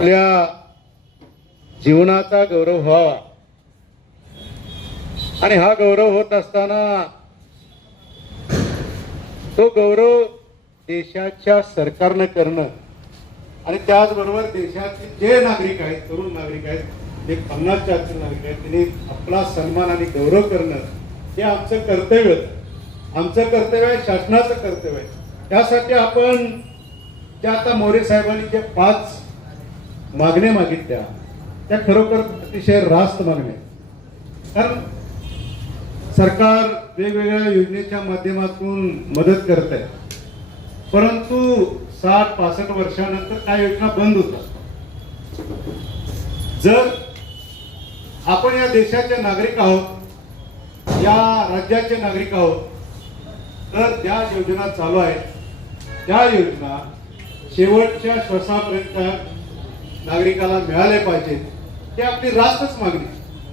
आपल्या जीवनाचा गौरव व्हावा. आणि हा गौरव होत असताना तो गौरव देशाच्या सरकारनं करणं आणि त्याचबरोबर देशाचे जे नागरिक आहेत तरुण नागरिक आहेत जे पन्नास आतले नागरिक आहेत त्यांनी आपला सन्मान आणि गौरव करणं हे आमचं कर्तव्य. आमचं कर्तव्य आहे शासनाचं कर्तव्य आहे. त्यासाठी आपण जे आता मोरे साहेबांनी जे पाच मागण्या मागितल्या त्या खरोखर अतिशय रास्त मागण्या कारण सरकार वेगवेगळ्या योजनेच्या माध्यमातून मदत करत आहे. परंतु साठ पासष्ट वर्षानंतर त्या योजना बंद होतात. जर आपण या देशाचे नागरिक आहोत या राज्याचे नागरिक आहोत तर त्या योजना चालू आहेत त्या योजना शेवटच्या श्वासापर्यंत नागरिकाला मिळाले पाहिजेत ही आपली रास्तच मागणी.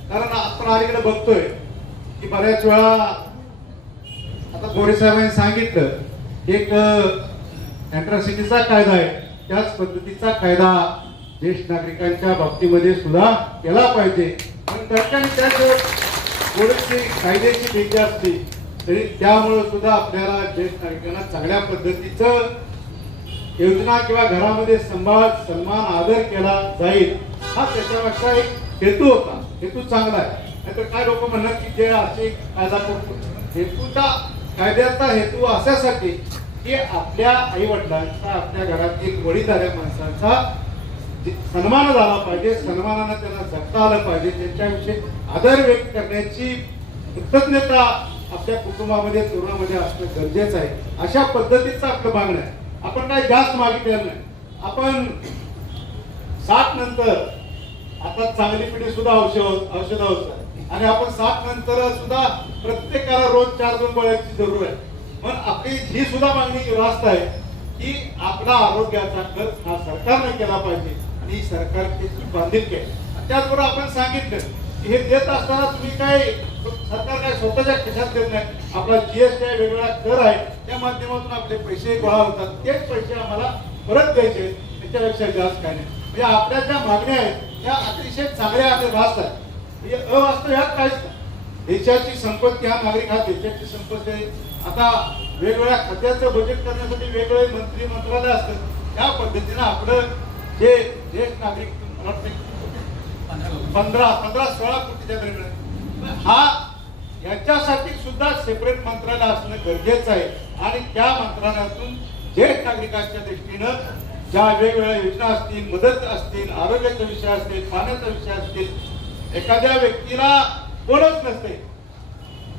कारण आपण अलीकडे बघतोय की बऱ्याच वेळा आता गोरे साहेबांनी सांगितलं एक अॅट्रॉसिटीचा कायदा आहे. त्याच पद्धतीचा कायदा ज्येष्ठ नागरिकांच्या बाबतीमध्ये सुद्धा केला पाहिजे. पण त्याच्याने त्या थोडीशी कायद्याची भीती असते तरी त्यामुळं सुद्धा आपल्याला ज्येष्ठ नागरिकांना चांगल्या पद्धतीचं योजना किंवा घरामध्ये संभाळ सन्मान आदर केला जाईल हा त्याच्यामागचा एक हेतू होता. हेतू चांगला आहे. नाहीतर काय लोक म्हणतात की जे असे कायदा करतो हेतूचा कायद्याचा हेतू अशासाठी की आपल्या आई वडिलांचा आपल्या घरातील वडीलधाऱ्या माणसांचा सन्मान झाला पाहिजे सन्मानानं त्यांना जगता आलं पाहिजे त्यांच्याविषयी आदर व्यक्त करण्याची कृतज्ञता आपल्या कुटुंबामध्ये तरुणामध्ये असणं गरजेचं आहे. अशा पद्धतीचं आपलं मागणं आहे. आपण काय जास्त मागितलेलं नाही. आपण सात नंतर आता चांगली पिढी सुद्धा औषध औषध औषध आणि आपण सात नंतर सुद्धा प्रत्येकाला रोज चार दोन गोळ्याची जरूर आहे. पण आपली ही सुद्धा मागणी रास्त आहे की आपला आरोग्याचा खर्च हा सरकारने केला पाहिजे आणि सरकारची बांधिलकी आहे. त्याचबरोबर आपण सांगितलं हे देत असताना तुम्ही काय सरकार काय स्वतःच्या खिशात देत नाही? आपला जीएसटी आहे वेगवेगळा कर आहे त्या माध्यमातून आपले पैसे गोळा होतात. तेच पैसे आम्हाला परत द्यायचे आहेत. त्याच्यापेक्षा जास्त काय नाही. म्हणजे आपल्या ज्या मागण्या आहेत त्या अतिशय चांगल्या आपल्या भास आहेत. म्हणजे अवास्तव ह्यात काहीच नाही. देशाची संपत्ती हा नागरिक हा देशाची संपत्ती आहे. आता वेगवेगळ्या खात्याचं बजेट करण्यासाठी वेगवेगळे मंत्री मंत्रालय असतं त्या पद्धतीनं आपलं जे ज्येष्ठ नागरिक मला पंधरा पंधरा सोळा कोटीच्या दरम्यान. हा याच्यासाठी सुद्धा सेपरेट मंत्रालय असणं गरजेचं आहे. आणि त्या मंत्रालयातून ज्येष्ठ नागरिकांच्या दृष्टीनं ज्या वेगवेगळ्या योजना असतील मदत असतील आरोग्याचा विषय असतील पाण्याचा विषय असतील एखाद्या व्यक्तीला कोणच नसते.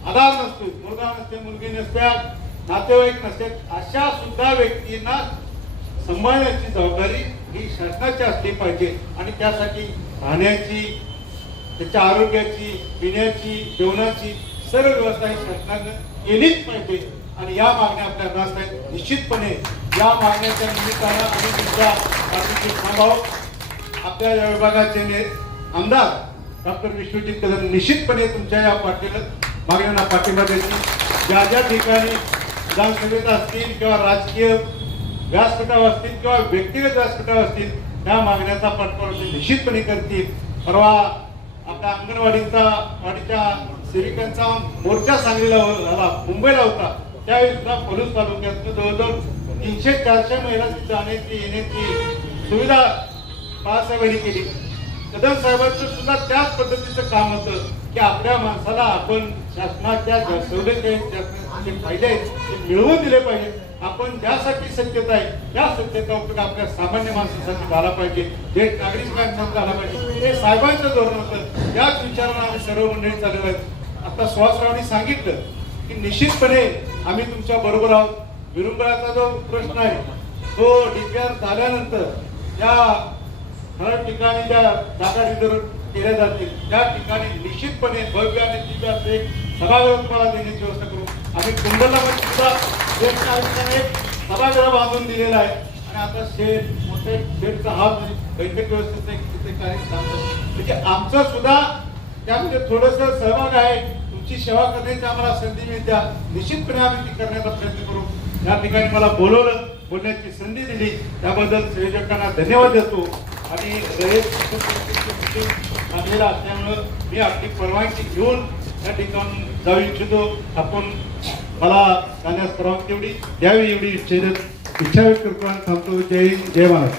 आधार नसतो मुलगा नसते मुलगी नसत्या नातेवाईक नसते अशा सुद्धा व्यक्तींना सांभाळण्याची जबाबदारी ही शासनाची असली पाहिजे. आणि त्यासाठी राहण्याची त्याच्या आरोग्याची पिण्याची जेवणाची सर्व व्यवस्था ही शासनानं केलीच पाहिजे. आणि या मागण्या आपल्या रास्त आहेत निश्चितपणे या मागण्याच्या निमित्तानं आम्ही तुमच्या पाठीशी थांबावं आपल्या या विभागाचे ने- आमदार डॉक्टर विश्वजित कदम निश्चितपणे तुमच्या या पाठीला मागण्यांना पाठिंबा देतील. ज्या ज्या ठिकाणी विधानसभेत असतील किंवा राजकीय व्यासपीठावर असतील किंवा व्यक्तिगत व्यासपीठावर असतील त्या मागण्याचा पाठपुरावा निश्चितपणे करतील. परवा आपल्या अंगणवाडीचा वाडीच्या सेविकांचा मोर्चा सांगलीला झाला मुंबईला होता. त्यावेळी सुद्धा पलूस तालुक्यात जवळजवळ तीनशे चारशे महिलांची जाण्याची येण्याची सुविधा बाळासाहेबांनी केली. कदम साहेबांचं सुद्धा त्याच पद्धतीचं काम होतं. की आपल्या माणसाला आपण शासनाच्या ज्या सवलती आहेत फायदे आहेत ते मिळवून दिले पाहिजे आपण ज्यासाठी सत्यता आहे. त्या सत्यता उपयोग आपल्या सामान्य माणसासाठी झाला पाहिजे. जे नागरिकांसाठी झाला पाहिजे. हे साहेबांचं धोरण होतं याच विचारानं आम्ही सर्व मंडळी चाललेलो आहेत. आता सुहासरावांनी सांगितलं की निश्चितपणे आम्ही तुमच्या बरोबर आहोत. विरुंबळाचा जो प्रश्न आहे तो डिक्लेअर झाल्यानंतर त्या ठराविक ठिकाणी ज्या जागा रिझर्व केल्या जातील. त्या ठिकाणी निश्चितपणे भव्य आणि दिव्य असं एक सभागृह तुम्हाला देण्याची व्यवस्था करू. आम्ही कुंडलामध्ये सुद्धा एक सभागृह बांधून दिलेला आहे. आणि आता शेत मोठे शेतचा हा बैठक व्यवस्थेचं एक तिथे कार्य म्हणजे आमचं सुद्धा त्यामध्ये थोडस सहभाग आहे. तुमची सेवा करण्याची आम्हाला संधी मिळत्या निश्चितपणे आम्ही ती करण्याचा प्रयत्न करू. या ठिकाणी मला बोलवलं बोलण्याची संधी दिली. त्याबद्दल संयोजकांना धन्यवाद देतो. आणि रयत लागलेला असल्यामुळं मी आपली परवानगी घेऊन त्या ठिकाणी जाऊ इच्छितो. आपण मला जाण्यास परवानगी तेवढी द्यावी एवढी इच्छा इच्छा व्यक्त करतो थांबतो. जय हिंद जय महाराज